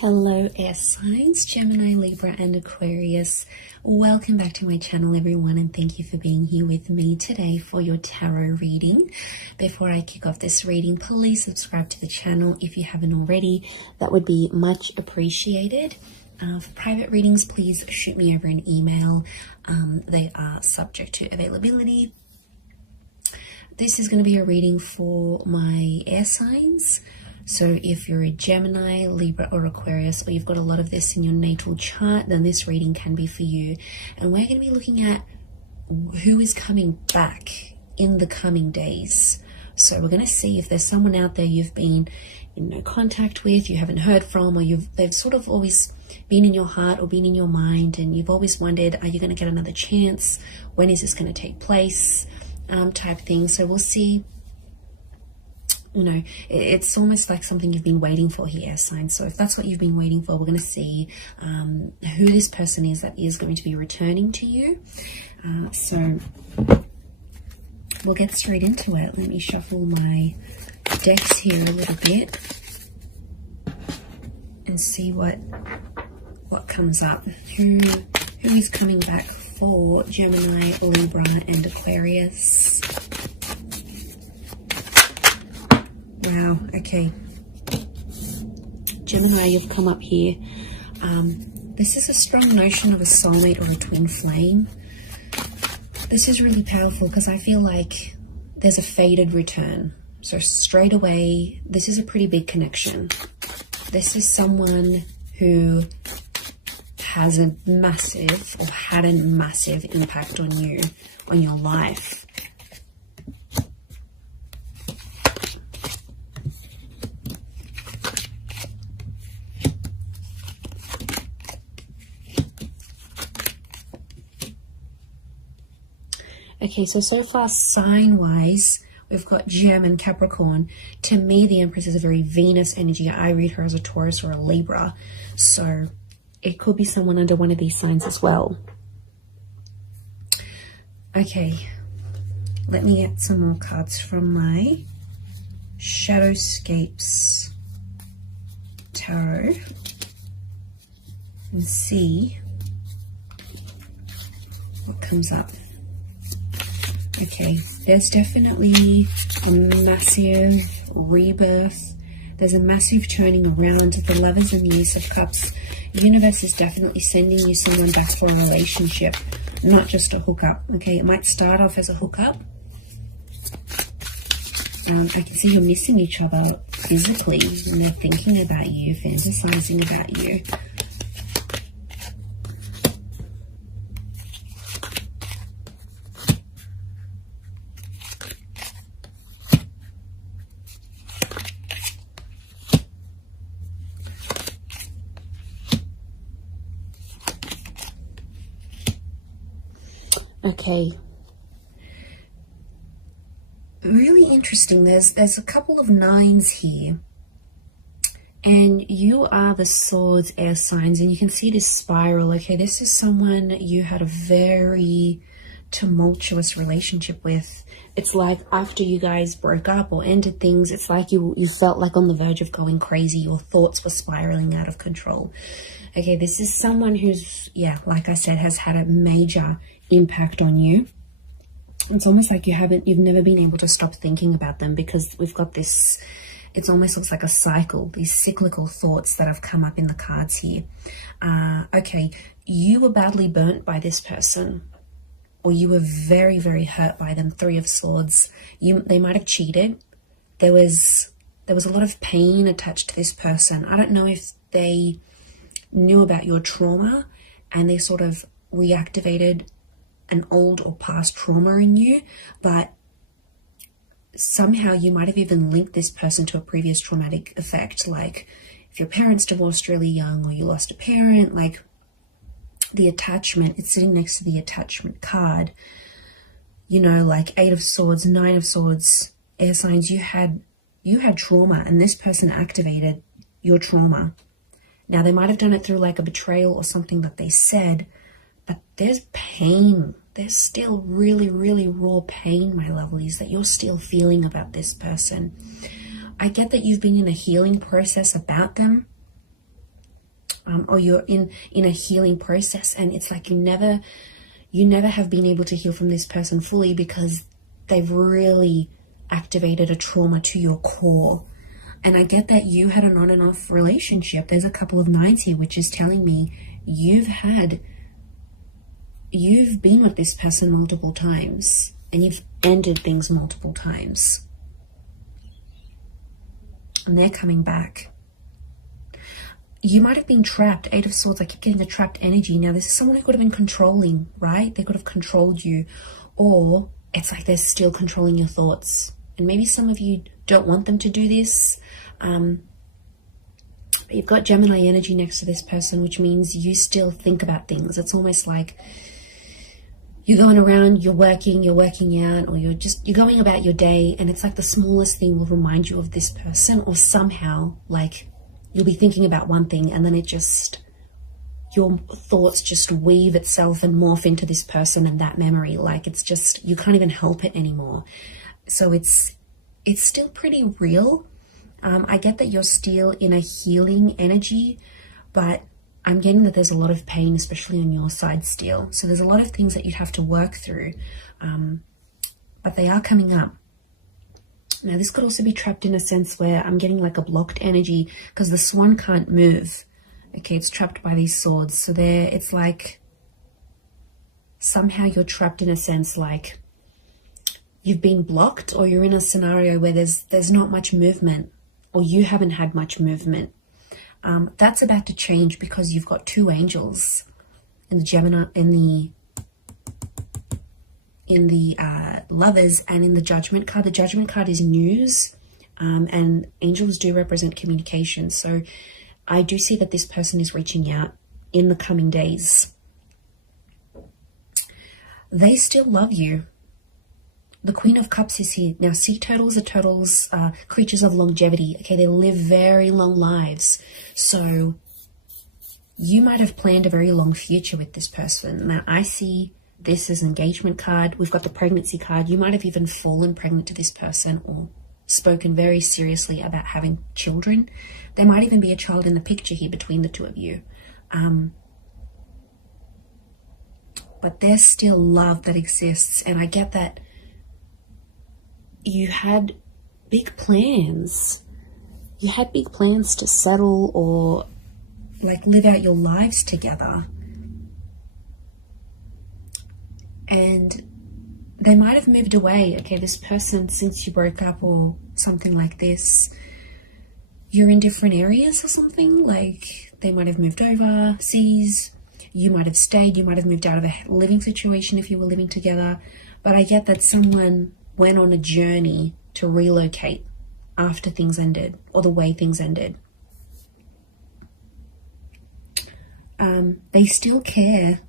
Hello air signs, Gemini, Libra and Aquarius. Welcome back to my channel everyone, and thank you for being here with me today for your tarot reading. Before I kick off this reading, please subscribe to the channel if you haven't already. That would be much appreciated. For private readings, please shoot me over an email. They are subject to availability. This is going to be a reading for my air signs. So if you're a Gemini, Libra or Aquarius, or you've got a lot of this in your natal chart, then this reading can be for you. And we're going to be looking at who is coming back in the coming days. So we're going to see if there's someone out there you've been in no contact with, you haven't heard from, or they've sort of always been in your heart or been in your mind, and you've always wondered, are you going to get another chance? When is this going to take place? Type thing. So we'll see. You know, it's almost like something you've been waiting for here, signs. So if that's what you've been waiting for, we're going to see who this person is that is going to be returning to you. So we'll get straight into it. Let me shuffle my decks here a little bit and see what comes up. Who is coming back for Gemini, Libra and Aquarius? Wow, okay. Gemini, you've come up here. This is a strong notion of a soulmate or a twin flame. This is really powerful because I feel like there's a fated return. So straight away, this is a pretty big connection. This is someone who has a massive or had a massive impact on you, on your life. Okay, so far sign-wise, we've got Gem and Capricorn. To me, the Empress is a very Venus energy. I read her as a Taurus or a Libra. So it could be someone under one of these signs as well. Okay, let me get some more cards from my Shadowscapes Tarot and see what comes up. Okay, there's definitely a massive rebirth. There's a massive turning around. The Lovers and the Ace of Cups. The universe is definitely sending you someone back for a relationship, not just a hookup. Okay, it might start off as a hookup. I can see you're missing each other physically, and they're thinking about you, fantasizing about you. Okay, really interesting. There's a couple of nines here, and you are the Swords air signs, and you can see this spiral. Okay, this is someone you had a very tumultuous relationship with. It's like after you guys broke up or ended things, it's like you felt like on the verge of going crazy. Your thoughts were spiraling out of control. Okay, this is someone who's, yeah, like I said, has had a major impact on you. It's almost like you've never been able to stop thinking about them, because we've got this, it almost looks like a cycle, these cyclical thoughts that have come up in the cards here. Okay, you were badly burnt by this person, or you were very, very hurt by them. Three of Swords. They might have cheated. There was a lot of pain attached to this person. I don't know if they knew about your trauma and they sort of reactivated an old or past trauma in you, but somehow you might have even linked this person to a previous traumatic effect, like if your parents divorced really young, or you lost a parent. Like the attachment, it's sitting next to the attachment card, you know, like Eight of Swords, Nine of Swords, air signs. You had trauma, and this person activated your trauma. Now they might have done it through like a betrayal or something that they said, but there's pain. There's still really, really raw pain, my lovelies, that you're still feeling about this person. I get that you've been in a healing process about them, or you're in a healing process, and it's like you never have been able to heal from this person fully because they've really activated a trauma to your core. And I get that you had an on and off relationship. There's a couple of nines here, which is telling me you've been with this person multiple times, and you've ended things multiple times. And they're coming back. You might have been trapped. Eight of Swords, I keep getting the trapped energy. Now, this is someone who could have been controlling, right? They could have controlled you. Or it's like they're still controlling your thoughts. And maybe some of you don't want them to do this. You've got Gemini energy next to this person, which means you still think about things. It's almost like you're going around, you're working out, or you're going about your day, and it's like the smallest thing will remind you of this person, or somehow like you'll be thinking about one thing and then your thoughts just weave itself and morph into this person and that memory. Like it's just, you can't even help it anymore. So it's still pretty real. I get that you're still in a healing energy, but I'm getting that there's a lot of pain, especially on your side still. So there's a lot of things that you'd have to work through, but they are coming up. Now, this could also be trapped in a sense where I'm getting like a blocked energy because the swan can't move. Okay, it's trapped by these swords. So it's like somehow you're trapped in a sense like you've been blocked, or you're in a scenario where there's not much movement, or you haven't had much movement. That's about to change because you've got two angels in the Gemini, in the Lovers, and in the Judgment card. The Judgment card is news, and angels do represent communication. So I do see that this person is reaching out in the coming days. They still love you. The Queen of Cups is here. Now, sea turtles are creatures of longevity. Okay, they live very long lives. So you might have planned a very long future with this person. Now, I see this as an engagement card. We've got the pregnancy card. You might have even fallen pregnant to this person or spoken very seriously about having children. There might even be a child in the picture here between the two of you. But there's still love that exists. And I get that you had big plans. You had big plans to settle or like live out your lives together. And they might have moved away. Okay, this person, since you broke up or something like this, you're in different areas or something. Like they might have moved overseas. You might have stayed. You might have moved out of a living situation if you were living together. But I get that someone went on a journey to relocate after things ended, or the way things ended. They still care.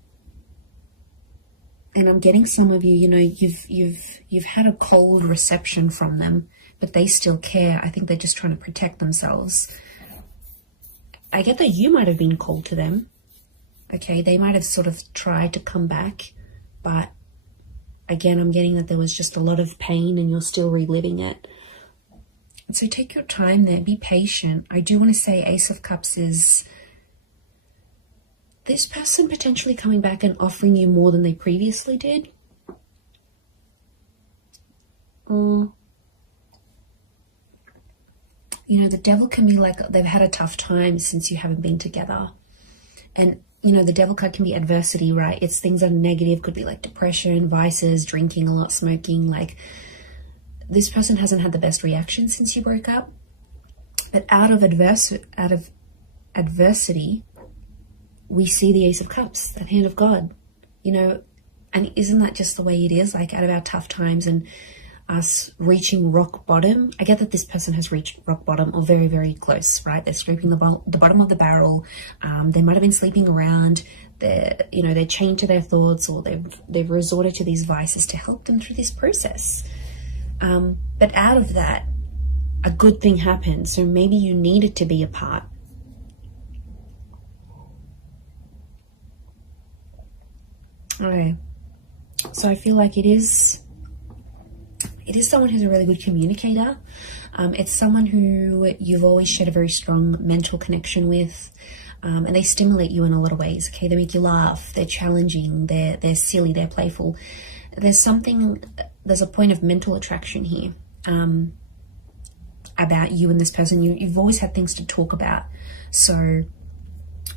And I'm getting some of you, you know, you've had a cold reception from them, but they still care. I think they're just trying to protect themselves. I get that you might have been cold to them. Okay, they might have sort of tried to come back, but again, I'm getting that there was just a lot of pain and you're still reliving it. And so take your time there, be patient. I do want to say Ace of Cups is this person potentially coming back and offering you more than they previously did. Or, you know, the Devil can be like they've had a tough time since you haven't been together. And, you know, the Devil card can be adversity, right? It's things that are negative, could be like depression, vices, drinking a lot, smoking. Like this person hasn't had the best reaction since you broke up. But out of adversity, we see the Ace of Cups, that hand of God, you know, and isn't that just the way it is? Like out of our tough times and us reaching rock bottom. I get that this person has reached rock bottom or very, very close, right? They're scraping the bottom of the barrel. They might have been sleeping around. They're chained to their thoughts, or they've resorted to these vices to help them through this process. But out of that, a good thing happened. So maybe you needed to be apart. Okay, so I feel like it is It is someone who's a really good communicator. It's someone who you've always shared a very strong mental connection with, and they stimulate you in a lot of ways. Okay, they make you laugh, they're challenging, they're silly, they're playful. There's a point of mental attraction here about you and this person. You've always had things to talk about. So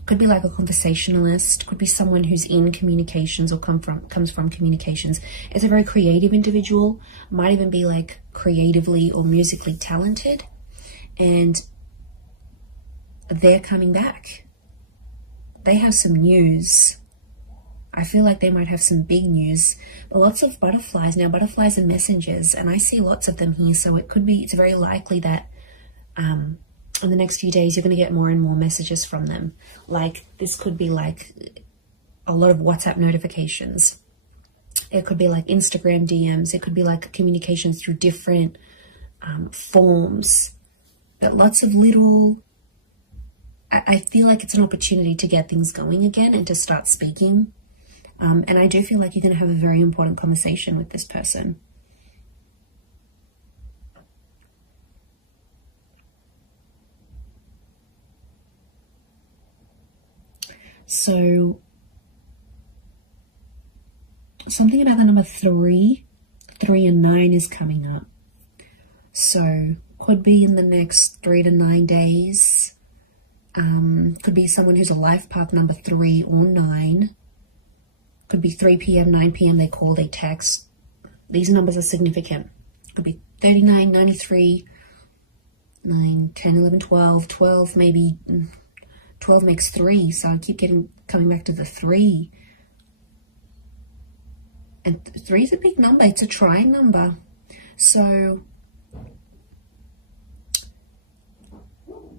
could be like a conversationalist, could be someone who's in communications or comes from communications. It's a very creative individual, might even be like creatively or musically talented, and they're coming back. They have some news. I feel like they might have some big news, but lots of butterflies. Now, butterflies are messengers, and I see lots of them here, so it's very likely that in the next few days, you're going to get more and more messages from them. Like, this could be like a lot of WhatsApp notifications. It could be like Instagram DMs. It could be like communications through different forms. But lots of little... I feel like it's an opportunity to get things going again and to start speaking. And I do feel like you're going to have a very important conversation with this person. So something about the number 3 and 9 is coming up. So could be in the next 3 to 9 days. Could be someone who's a life path number 3 or 9. Could be 3 p.m., 9 p.m. They call, they text. These numbers are significant. Could be 39, 93, 9, 10, 11, 12, 12 maybe. 12 makes 3, so I keep coming back to the 3. And 3 is a big number. It's a trying number. So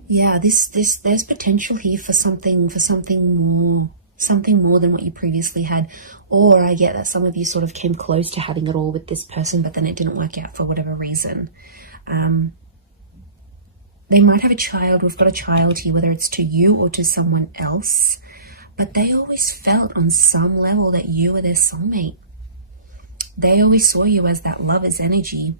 yeah, there's potential here for something more than what you previously had. Or I get that some of you sort of came close to having it all with this person, but then it didn't work out for whatever reason. They might have a child. We've got a child here, whether it's to you or to someone else. But they always felt on some level that you were their soulmate. They always saw you as that lover's energy.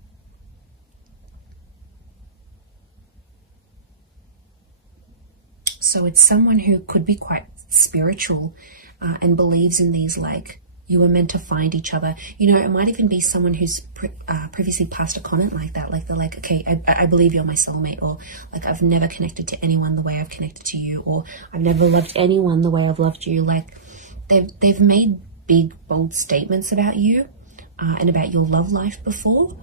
So it's someone who could be quite spiritual and believes in these, like, you were meant to find each other. You know, it might even be someone who's previously passed a comment like that. Like, they're like, okay, I believe you're my soulmate. Or like, I've never connected to anyone the way I've connected to you. Or I've never loved anyone the way I've loved you. Like, they've made big, bold statements about you and about your love life before.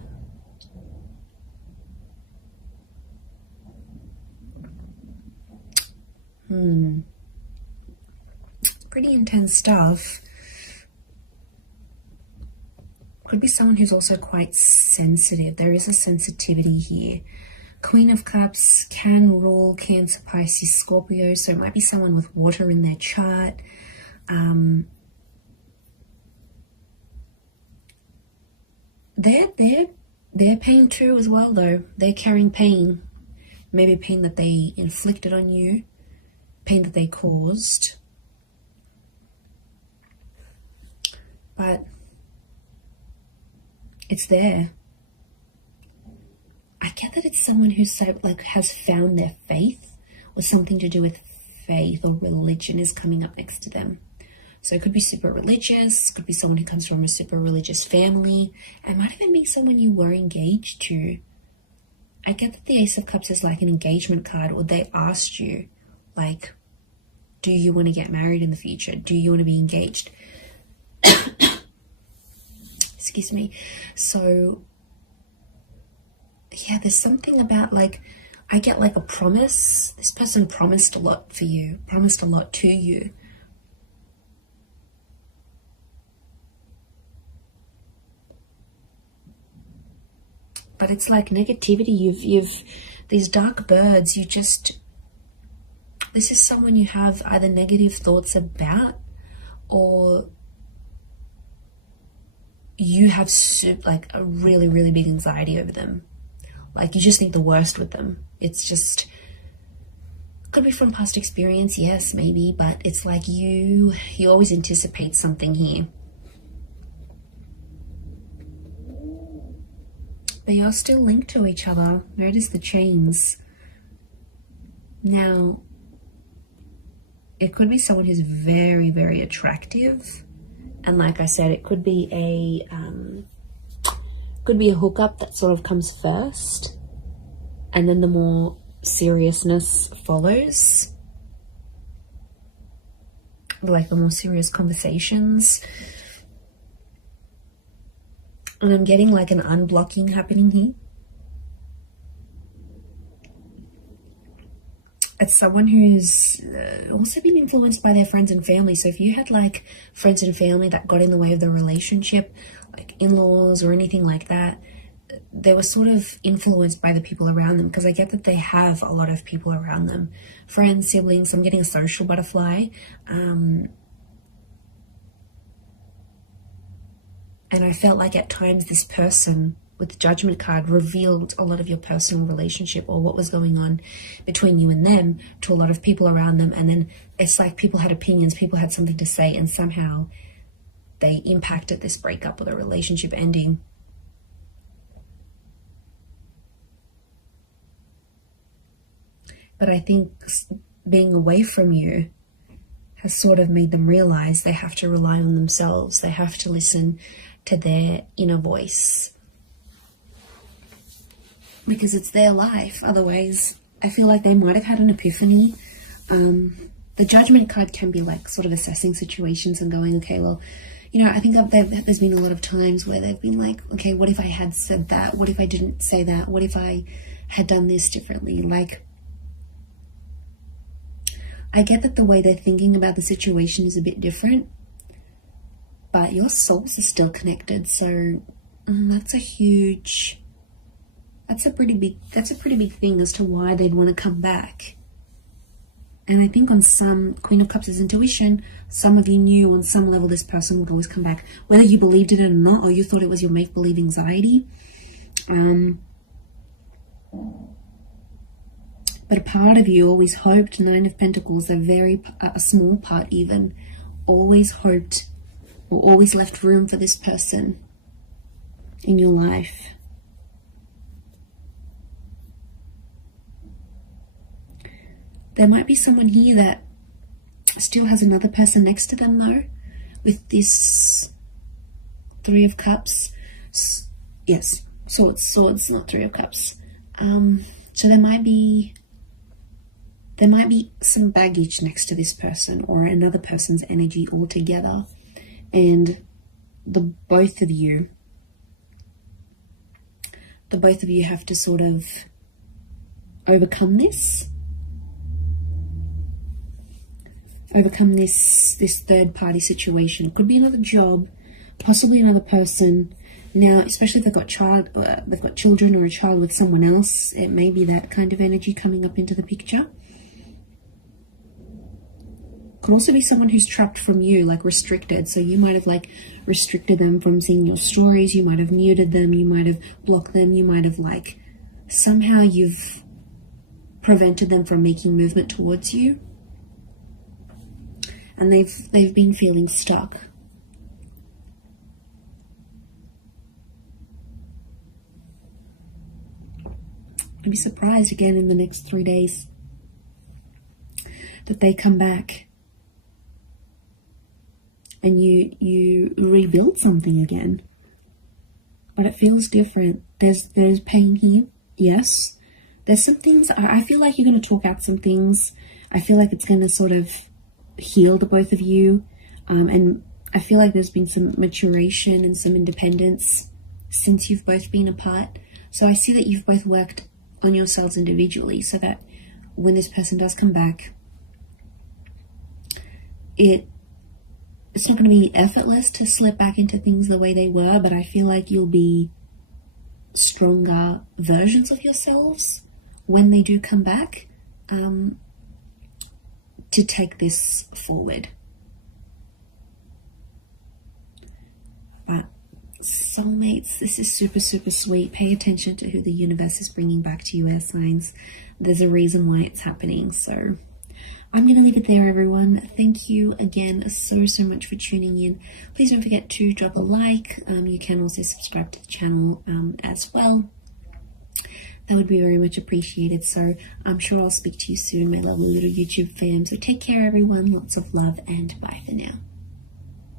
Pretty intense stuff. Could be someone who's also quite sensitive. There is a sensitivity here. Queen of Cups can rule Cancer, Pisces, Scorpio. So it might be someone with water in their chart. They're pain too as well, though. They're carrying pain. Maybe pain that they inflicted on you. Pain that they caused. But it's there. I get that it's someone who's so, like, has found their faith, or something to do with faith or religion is coming up next to them. So it could be super religious, could be someone who comes from a super religious family. It might even be someone you were engaged to. I get that the Ace of Cups is like an engagement card, or they asked you, like, do you want to get married in the future? Do you want to be engaged? Excuse me. So yeah, there's something about, like, I get like a promise. This person promised a lot for you, promised a lot to you. But it's like negativity. You've these dark birds, this is someone you have either negative thoughts about, or you have like a really, really big anxiety over them. Like, you just think the worst with them. It's just, could be from past experience, yes, maybe, but it's like you always anticipate something here. They are still linked to each other. Notice the chains. Now, it could be someone who's very, very attractive. And like I said, it could be a hookup that sort of comes first. And then the more seriousness follows. Like the more serious conversations. And I'm getting like an unblocking happening here. It's someone who's also been influenced by their friends and family. So if you had like friends and family that got in the way of the relationship, like in-laws or anything like that, they were sort of influenced by the people around them, because I get that they have a lot of people around them. Friends, siblings, I'm getting a social butterfly. And I felt like at times this person with the Judgment card revealed a lot of your personal relationship or what was going on between you and them to a lot of people around them. And then it's like people had opinions, people had something to say, and somehow they impacted this breakup or the relationship ending. But I think being away from you has sort of made them realize they have to rely on themselves. They have to listen to their inner voice, because it's their life. Otherwise, I feel like they might have had an epiphany. The Judgment card can be like sort of assessing situations and going, okay, well, you know, I think there's been a lot of times where they've been like, okay, what if I had said that? What if I didn't say that? What if I had done this differently? Like, I get that the way they're thinking about the situation is a bit different, but your souls are still connected. So that's a pretty big thing as to why they'd want to come back. And I think on some, Queen of Cups is intuition. Some of you knew on some level this person would always come back, whether you believed it or not, or you thought it was your make-believe anxiety. But a part of you always hoped, Nine of Pentacles, a small part even, always hoped or always left room for this person in your life. There might be someone here that still has another person next to them though, with this Three of Cups. Yes, swords, not Three of Cups. So there might be some baggage next to this person or another person's energy altogether. And the both of you have to sort of overcome this third party situation. It could be another job, possibly another person. Now, especially if they've got children or a child with someone else, it may be that kind of energy coming up into the picture. Could also be someone who's trapped from you, like restricted. So you might have like restricted them from seeing your stories. You might have muted them. You might have blocked them. You might have like somehow you've prevented them from making movement towards you. And they've been feeling stuck. I'd be surprised again in the next 3 days that they come back and you rebuild something again. But it feels different. There's pain here, yes. There's some things, I feel like you're going to talk out some things. I feel like it's going to sort of heal the both of you. And I feel like there's been some maturation and some independence since you've both been apart. So I see that you've both worked on yourselves individually so that when this person does come back, it's not going to be effortless to slip back into things the way they were, but I feel like you'll be stronger versions of yourselves when they do come back, to take this forward. But soulmates, this is super, super sweet. Pay attention to who the universe is bringing back to you, air signs. There's a reason why it's happening. So I'm going to leave it there, everyone. Thank you again so much for tuning in. Please don't forget to drop a like. You can also subscribe to the channel as well. that would be very much appreciated. So I'm sure I'll speak to you soon, my lovely little YouTube fam. So take care, everyone. Lots of love, and bye for now.